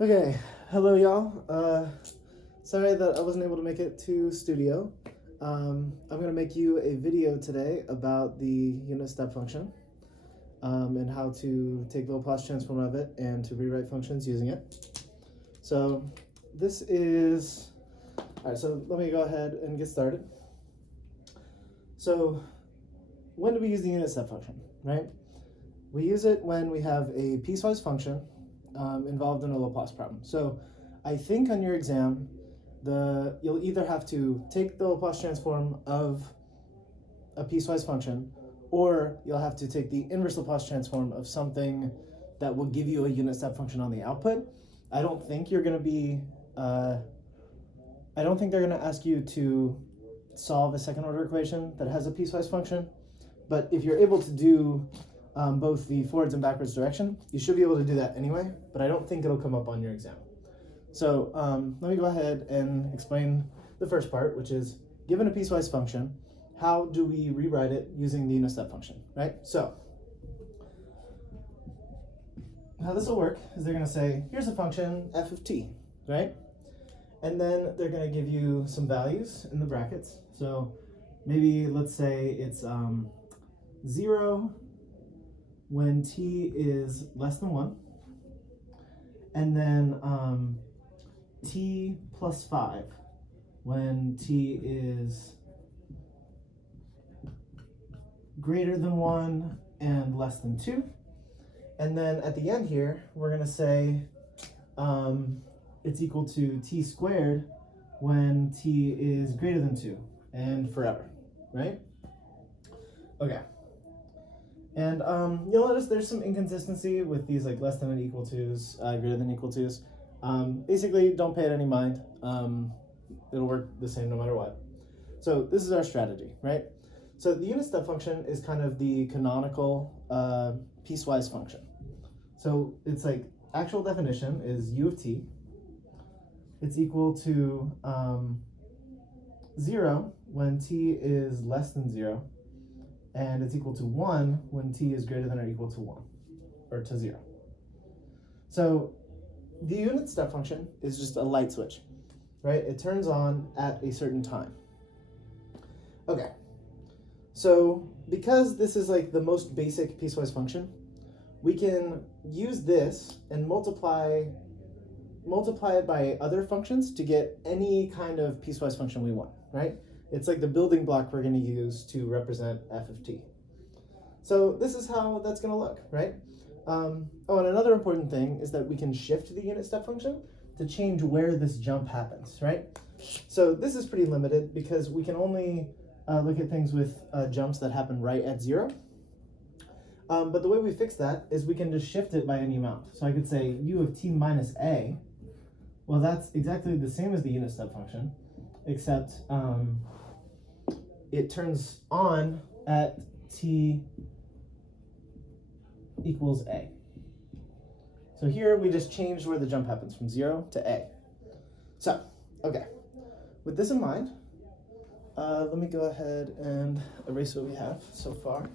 Okay, hello y'all. Sorry that I wasn't able to make it to studio. I'm gonna make you a video today about the unit step function and how to take the Laplace transform of it and to rewrite functions using it. So this is, all right, so let me go ahead and get started. So when do we use the unit step function, right? We use it when we have a piecewise function involved in a Laplace problem. So I think on your exam, you'll either have to take the Laplace transform of a piecewise function, or you'll have to take the inverse Laplace transform of something that will give you a unit step function on the output. I don't think you're going to be, I don't think they're going to ask you to solve a second order equation that has a piecewise function, but if you're able to do both the forwards and backwards direction, you should be able to do that anyway, but I don't think it'll come up on your exam. So let me go ahead and explain the first part, which is given a piecewise function, how do we rewrite it using the unit step function, right? So how this will work is they're going to say, here's a function f of t, right? And then they're going to give you some values in the brackets. So maybe let's say it's 0 when t is less than 1, and then t plus 5 when t is greater than 1 and less than 2. And then at the end here, we're going to say it's equal to t squared when t is greater than 2 and forever, right? Okay. And you'll notice there's some inconsistency with these like less than and equal to's, greater than equal to's. Basically, don't pay it any mind. It'll work the same no matter what. So this is our strategy, right? So the unit step function is kind of the canonical piecewise function. So it's like actual definition is u of t. It's equal to 0 when t is less than 0. And it's equal to 1 when t is greater than or equal to 1, or to 0. So the unit step function is just a light switch, right? It turns on at a certain time. Okay, so because this is like the most basic piecewise function, we can use this and multiply it by other functions to get any kind of piecewise function we want, right? It's like the building block we're going to use to represent f of t. So this is how that's going to look, right? Oh, and another important thing is that we can shift the unit step function to change where this jump happens, right? So this is pretty limited because we can only look at things with jumps that happen right at 0. But the way we fix that is we can just shift it by any amount. So I could say u of t minus a. Well, that's exactly the same as the unit step function, except it turns on at t equals a. So here we just changed where the jump happens from 0 to a. So, okay, with this in mind, let me go ahead and erase what we have so far.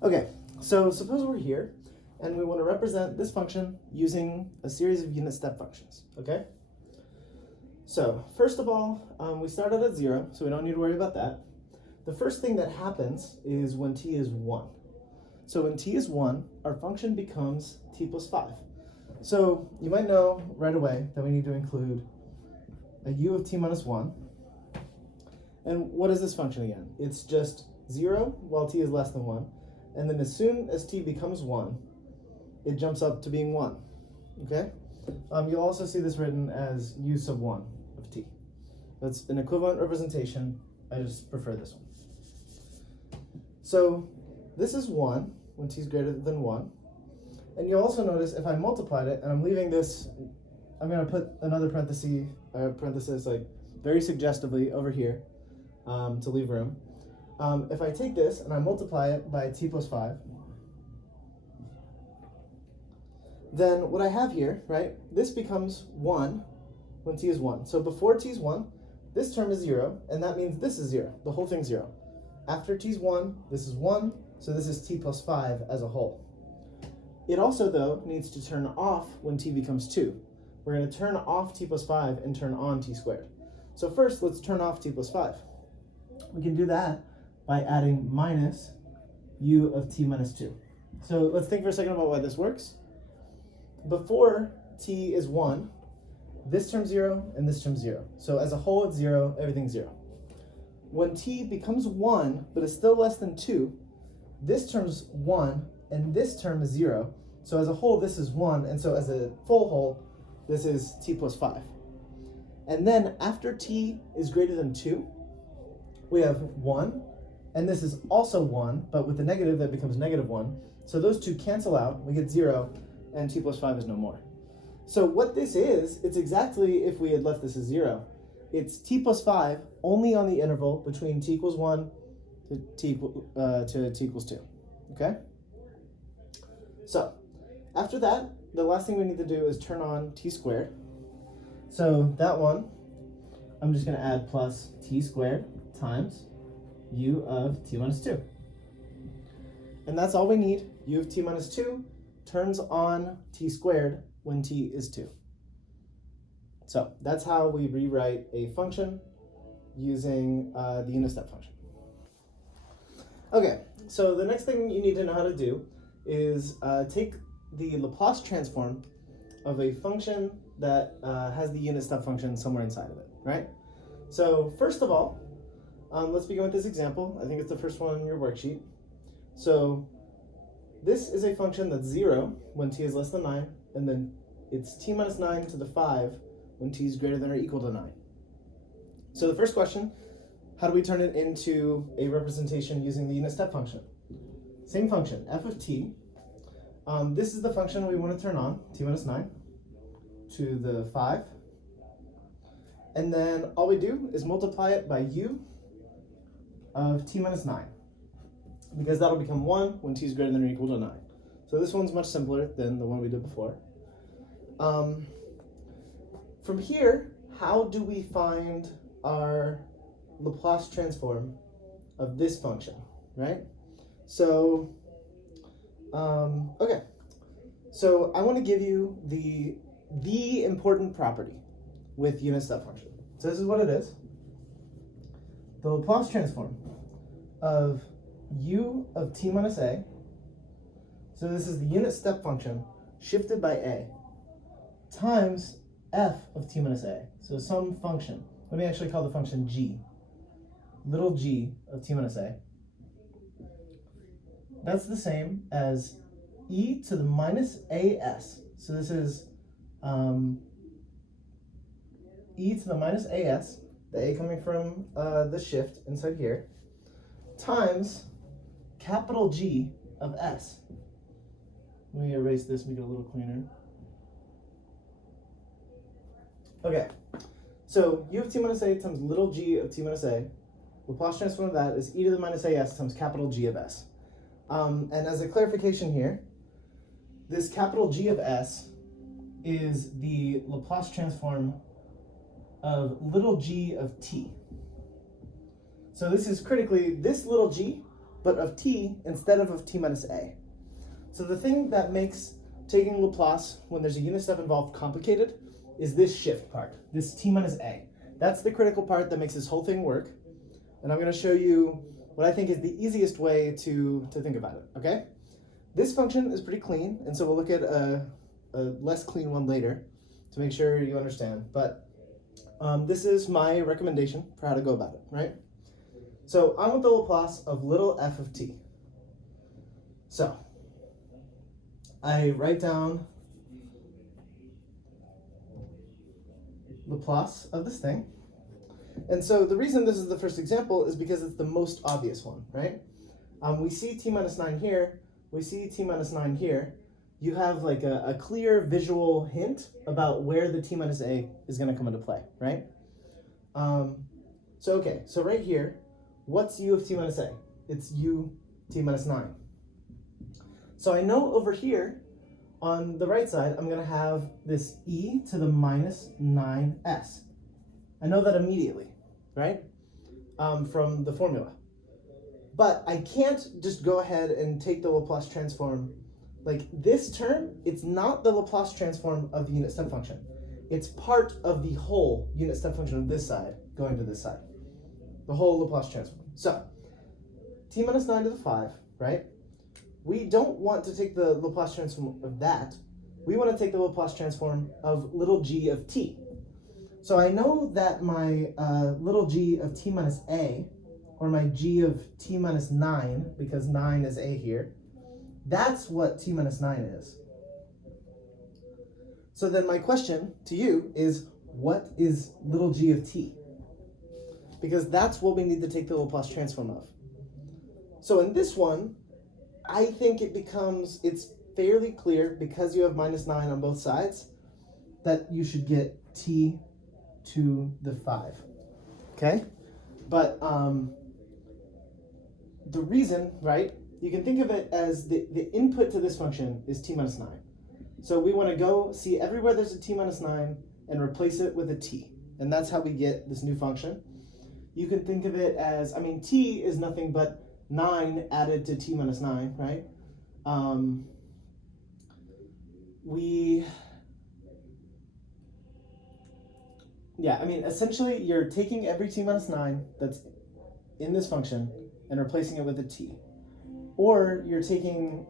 Okay, so suppose we're here and we want to represent this function using a series of unit step functions, okay? So first of all, we start out at 0, so we don't need to worry about that. The first thing that happens is when t is 1. So when t is 1, our function becomes t plus 5. So you might know right away that we need to include a u of t minus 1. And what is this function again? It's just 0 while t is less than 1. And then as soon as t becomes 1, it jumps up to being 1, okay? You'll also see this written as u sub 1 of t. That's an equivalent representation. I just prefer this one. So this is 1 when t is greater than 1. And you'll also notice if I multiplied it, and I'm leaving this, I'm going to put another parenthesis like very suggestively over here to leave room. If I take this and I multiply it by t plus 5, then what I have here, right, this becomes 1 when t is 1. So before t is 1, this term is 0, and that means this is 0. The whole thing's 0. After t is 1, this is 1, so this is t plus 5 as a whole. It also, though, needs to turn off when t becomes 2. We're going to turn off t plus 5 and turn on t squared. So first, let's turn off t plus 5. We can do that by adding minus u of t minus 2. So let's think for a second about why this works. Before t is 1, this term's 0 and this term's 0. So as a whole, it's 0, everything's 0. When t becomes 1, but is still less than 2, this term's 1 and this term is 0. So as a whole, this is 1, and so as a full whole, this is t plus 5. And then after t is greater than 2, we have 1, and this is also 1, but with the negative, that becomes negative 1. So those two cancel out, we get 0, and t plus 5 is no more. So what this is, it's exactly if we had left this as 0. It's t plus 5 only on the interval between t equals 1 to t equals 2, okay? So after that, the last thing we need to do is turn on t squared. So that one, I'm just going to add plus t squared times u of t minus 2. And that's all we need. U of t minus 2 turns on t squared when t is 2. So that's how we rewrite a function using the unit step function. Okay, so the next thing you need to know how to do is take the Laplace transform of a function that has the unit step function somewhere inside of it, right? So first of all, let's begin with this example. I think it's the first one on your worksheet. So this is a function that's 0 when t is less than 9, and then it's t minus 9 to the 5 when t is greater than or equal to 9. So the first question, how do we turn it into a representation using the unit step function? Same function, f of t. This is the function we want to turn on, t minus 9 to the 5. And then all we do is multiply it by u of t minus 9, because that'll become 1 when t is greater than or equal to 9. So this one's much simpler than the one we did before. From here, how do we find our Laplace transform of this function, right? So, okay. So I want to give you the important property with unit step function. So this is what it is. The Laplace transform of u of t minus a. So this is the unit step function shifted by a times f of t minus a. So some function. Let me actually call the function g. Little g of t minus a. That's the same as e to the minus as. So this is e to the minus as, the a coming from the shift inside here, times capital G of s. Let me erase this, make it a little cleaner. Okay, so u of t minus a times little g of t minus a. Laplace transform of that is e to the minus as times capital G of s. And as a clarification here, this capital G of s is the Laplace transform of little g of t. So this is critically this little g, but of t instead of t minus a. So the thing that makes taking Laplace when there's a unit step involved complicated is this shift part, this t minus a. That's the critical part that makes this whole thing work. And I'm going to show you what I think is the easiest way to think about it, okay? This function is pretty clean, and so we'll look at a less clean one later to make sure you understand. But this is my recommendation for how to go about it, right? So I want the Laplace of little f of t. So I write down Laplace of this thing. And so the reason this is the first example is because it's the most obvious one, right? We see t minus 9 here, we see t minus 9 here. You have like a clear visual hint about where the t minus a is going to come into play, right? So right here, what's u of t minus a? It's u t minus 9. So I know over here, on the right side, I'm going to have this e to the minus 9s. I know that immediately, right, from the formula. But I can't just go ahead and take the Laplace transform. Like this term, it's not the Laplace transform of the unit step function. It's part of the whole unit step function of this side going to this side. The whole Laplace transform. So, t minus 9 to the 5, right? We don't want to take the Laplace transform of that. We want to take the Laplace transform of little g of t. So I know that my little g of t minus a, or my g of t minus 9, because 9 is a here, that's what t minus 9 is. So then my question to you is, what is little g of t? Because that's what we need to take the Laplace transform of. So in this one, I think it's fairly clear, because you have minus 9 on both sides, that you should get t to the 5. Okay? But the reason, right, you can think of it as the input to this function is t minus 9. So we want to go see everywhere there's a t minus 9 and replace it with a t. And that's how we get this new function. You can think of it as, I mean, t is nothing but 9 added to t minus 9, right? Yeah, I mean, essentially you're taking every t minus 9 that's in this function and replacing it with a t. Or you're taking,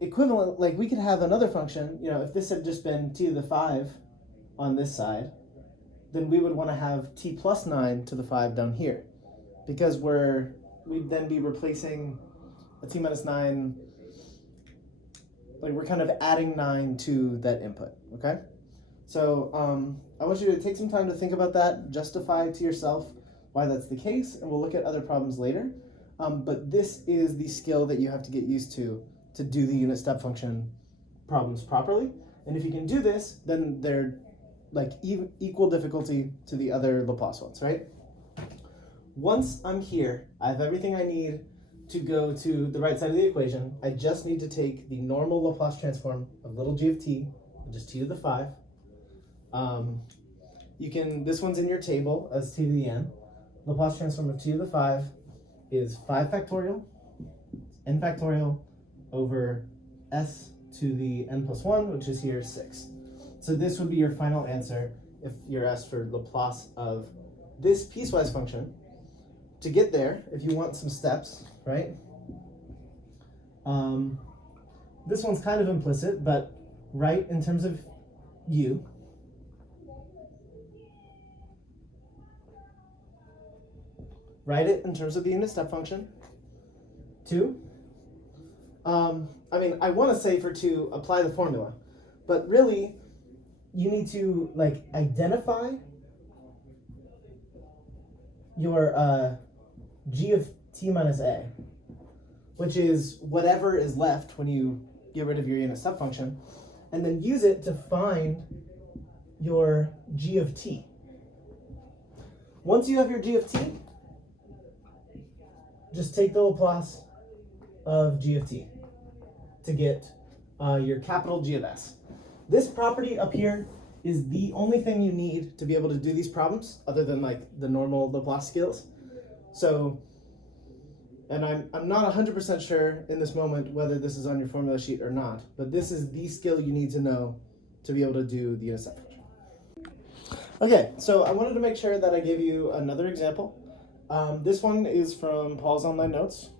equivalent, like we could have another function, if this had just been t to the 5 on this side, then we would want to have t plus 9 to the 5 down here, because we'd then be replacing a t minus 9, like we're kind of adding 9 to that input, okay? So I want you to take some time to think about that, justify to yourself why that's the case, and we'll look at other problems later. But this is the skill that you have to get used to do the unit step function problems properly. And if you can do this, then they're like equal difficulty to the other Laplace ones, right? Once I'm here, I have everything I need to go to the right side of the equation. I just need to take the normal Laplace transform of little g of t, which is t to the 5. This one's in your table as t to the n. Laplace transform of t to the 5 is 5 factorial, n factorial, over s to the n plus 1, which is here 6. So this would be your final answer if you're asked for Laplace of this piecewise function. To get there, if you want some steps, right? This one's kind of implicit, but write in terms of u. Write it in terms of the unit step function. 2. I want to say for 2, apply the formula, but really, you need to identify your g of t minus a, which is whatever is left when you get rid of your unit step function, and then use it to find your g of t. Once you have your g of t, just take the Laplace of g of t to get your capital G of s. This property up here is the only thing you need to be able to do these problems, other than the normal Laplace skills. So, and I'm not 100% sure in this moment whether this is on your formula sheet or not, but this is the skill you need to know to be able to do the unit step function. Okay, so I wanted to make sure that I gave you another example. This one is from Paul's online notes.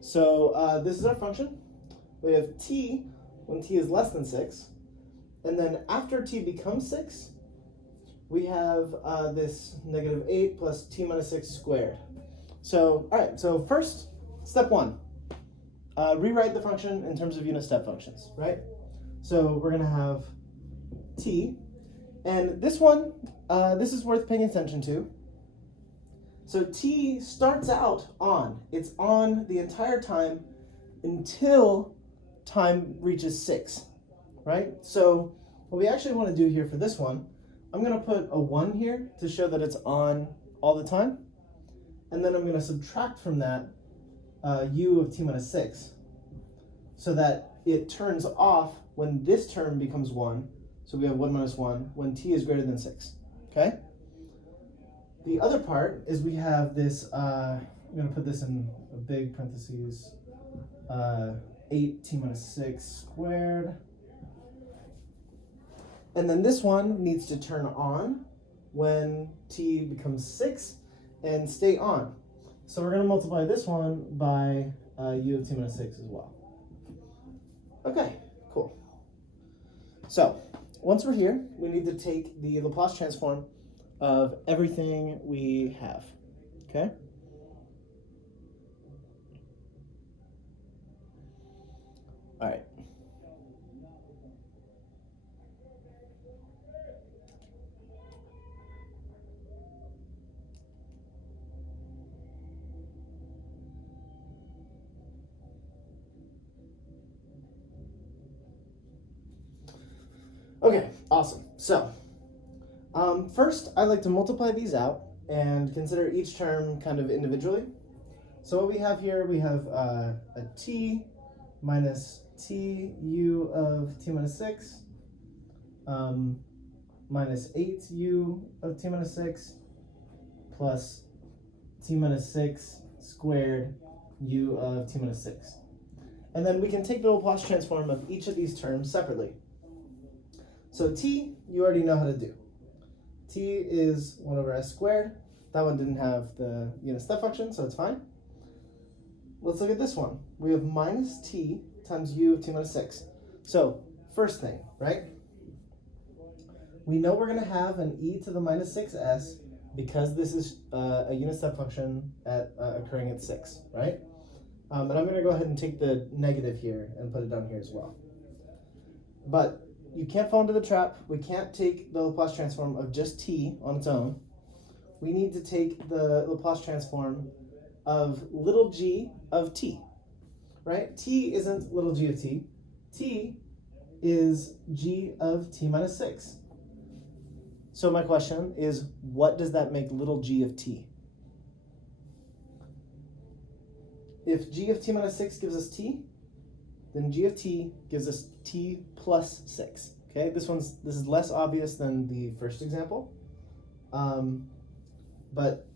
So this is our function. We have t when t is less than 6. And then after t becomes 6, we have this negative 8 plus t minus 6 squared. So, all right, so first, step 1. Rewrite the function in terms of unit step functions, right? So we're going to have t. And this one, this is worth paying attention to. So t starts out on. It's on the entire time until time reaches 6, right? So what we actually want to do here for this one, I'm going to put a 1 here to show that it's on all the time. And then I'm going to subtract from that u of t minus 6, so that it turns off when this term becomes 1. So we have 1 minus 1 when t is greater than 6. Okay? The other part is we have this, I'm going to put this in a big parentheses, 8t minus 6 squared. And then this one needs to turn on when t becomes 6 and stay on. So we're going to multiply this one by u of t minus 6 as well. Okay, cool. So once we're here, we need to take the Laplace transform of everything we have. Okay? All right. Okay, awesome. So first, I'd like to multiply these out and consider each term kind of individually. So what we have here, we have a t minus t u of t minus 6 minus 8u of t minus 6 plus t minus 6 squared u of t minus 6. And then we can take the Laplace transform of each of these terms separately. So t, you already know how to do. T is 1 over s squared. That one didn't have the unit step function, so it's fine. Let's look at this one. We have minus t times u of t minus 6. So first thing, right? We know we're going to have an e to the minus 6s because this is a unit step function occurring at 6, right? And I'm going to go ahead and take the negative here and put it down here as well. But you can't fall into the trap. We can't take the Laplace transform of just t on its own. We need to take the Laplace transform of little g of t, right? T isn't little g of t. T is g of t minus 6. So my question is, what does that make little g of t? If g of t minus 6 gives us t, then g of t gives us t plus 6. Okay, this is less obvious than the first example, but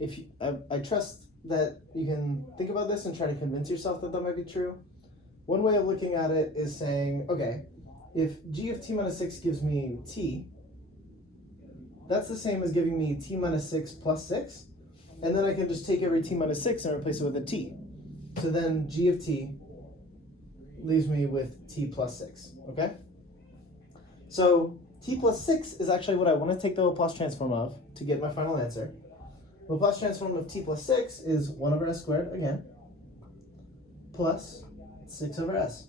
if you, I trust that you can think about this and try to convince yourself that that might be true. One way of looking at it is saying, okay, if g of t minus 6 gives me t, that's the same as giving me t minus 6 plus 6, and then I can just take every t minus 6 and replace it with a t. So then g of t leaves me with t plus 6, okay? So t plus 6 is actually what I want to take the Laplace transform of to get my final answer. Laplace transform of t plus 6 is 1 over s squared, again, plus 6 over s.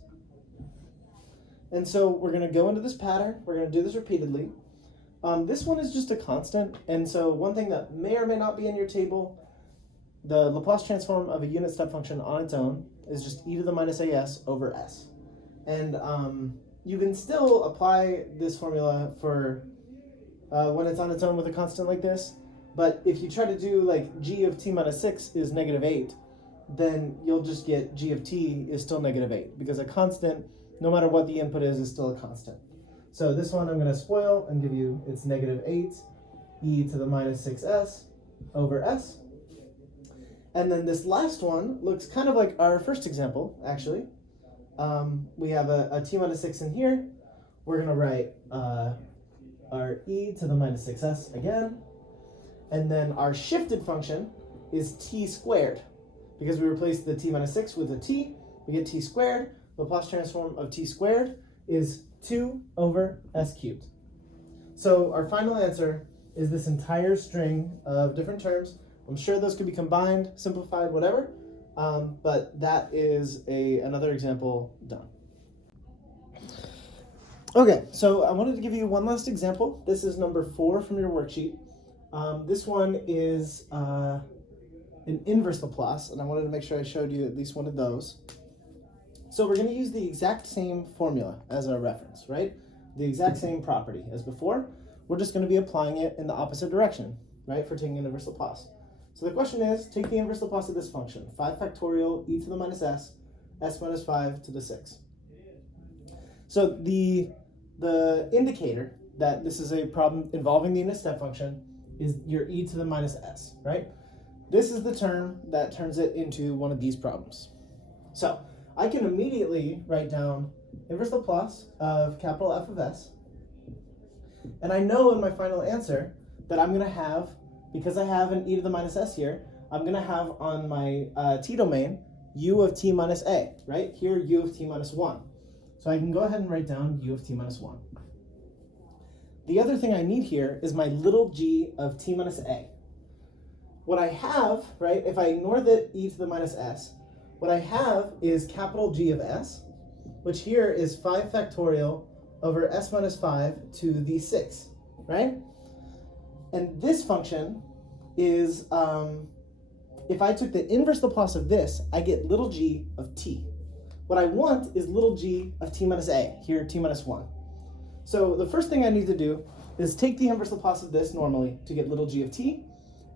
And so we're going to go into this pattern. We're going to do this repeatedly. This one is just a constant, and so one thing that may or may not be in your table, the Laplace transform of a unit step function on its own is just e to the minus as over s. And you can still apply this formula for when it's on its own with a constant like this, but if you try to do like g of t minus 6 is negative 8, then you'll just get g of t is still negative 8, because a constant, no matter what the input is still a constant. So this one I'm going to spoil and give you, it's negative 8 e to the minus 6s over s. And then this last one looks kind of like our first example, actually. We have a t minus 6 in here. We're going to write our e to the minus 6s again. And then our shifted function is t squared. Because we replaced the t minus 6 with a t, we get t squared. Laplace transform of t squared is 2 over s cubed. So our final answer is this entire string of different terms. I'm sure those could be combined, simplified, whatever, but that is another example done. Okay, so I wanted to give you one last example. This is number 4 from your worksheet. This one is an inverse Laplace, and I wanted to make sure I showed you at least one of those. So we're going to use the exact same formula as our reference, right? The exact same property as before. We're just going to be applying it in the opposite direction, right, for taking an inverse Laplace. So the question is, take the inverse Laplace of this function, 5 factorial e to the minus s minus 5 to the 6. So the indicator that this is a problem involving the unit step function is your e to the minus s, right? This is the term that turns it into one of these problems. So I can immediately write down inverse Laplace of capital F of s, and I know in my final answer that I'm going to have, because I have an e to the minus s here, I'm going to have on my t domain u of t minus a, right? Here u of t minus 1. So I can go ahead and write down u of t minus 1. The other thing I need here is my little g of t minus a. What I have, right, if I ignore the e to the minus s, what I have is capital G of s, which here is 5 factorial over s minus 5 to the 6, right? And this function is, if I took the inverse Laplace of this, I get little g of t. What I want is little g of t minus a, here t minus 1. So the first thing I need to do is take the inverse Laplace of this normally to get little g of t,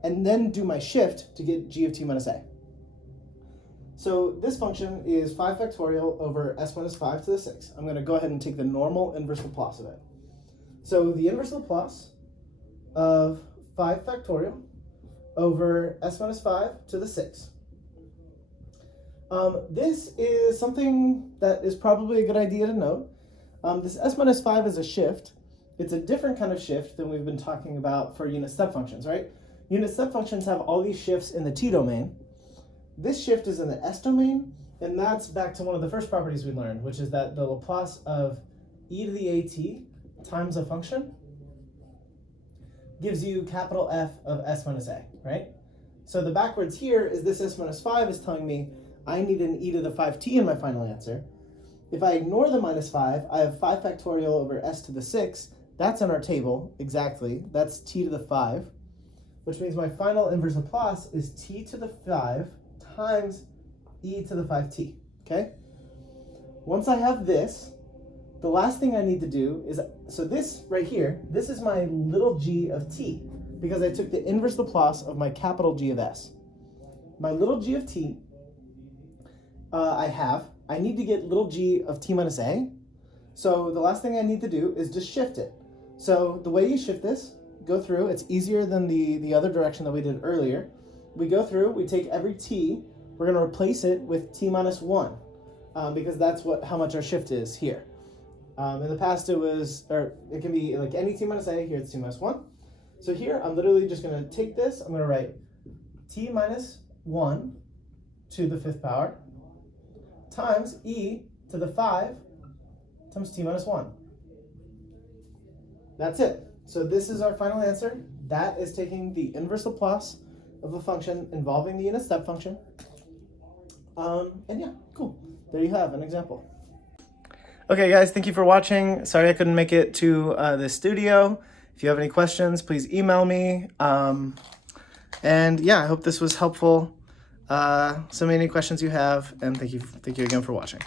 and then do my shift to get g of t minus a. So this function is 5 factorial over s minus 5 to the 6. I'm going to go ahead and take the normal inverse Laplace of it. So the inverse Laplace of 5 factorial over s minus 5 to the 6. This is something that is probably a good idea to note. This s minus 5 is a shift. It's a different kind of shift than we've been talking about for unit step functions, right? Unit step functions have all these shifts in the t domain. This shift is in the s domain, and that's back to one of the first properties we learned, which is that the Laplace of e to the at times a function gives you capital F of s minus a, right? So the backwards here is this s minus 5 is telling me I need an e to the 5t in my final answer. If I ignore the minus 5, I have 5 factorial over s to the 6. That's in our table, exactly. That's t to the 5, which means my final inverse Laplace is t to the 5 times e to the 5t, okay? Once I have this, the last thing I need to do is, so this right here, this is my little g of t, because I took the inverse Laplace of my capital G of s. My little g of t, I need to get little g of t minus a, so the last thing I need to do is just shift it. So the way you shift this, go through, it's easier than the other direction that we did earlier. We go through, we take every t, we're going to replace it with t minus 1, because that's how much our shift is here. In the past it was, or it can be like any t minus a, here it's t minus 1. So here I'm literally just going to take this, I'm going to write t minus 1 to the 5th power times e to the 5 times t minus 1. That's it. So this is our final answer. That is taking the inverse Laplace of a function involving the unit step function. And yeah, cool. There you have an example. Okay, guys, thank you for watching. Sorry I couldn't make it to the studio. If you have any questions, please email me. And yeah, I hope this was helpful. Send me any questions you have, and thank you again for watching.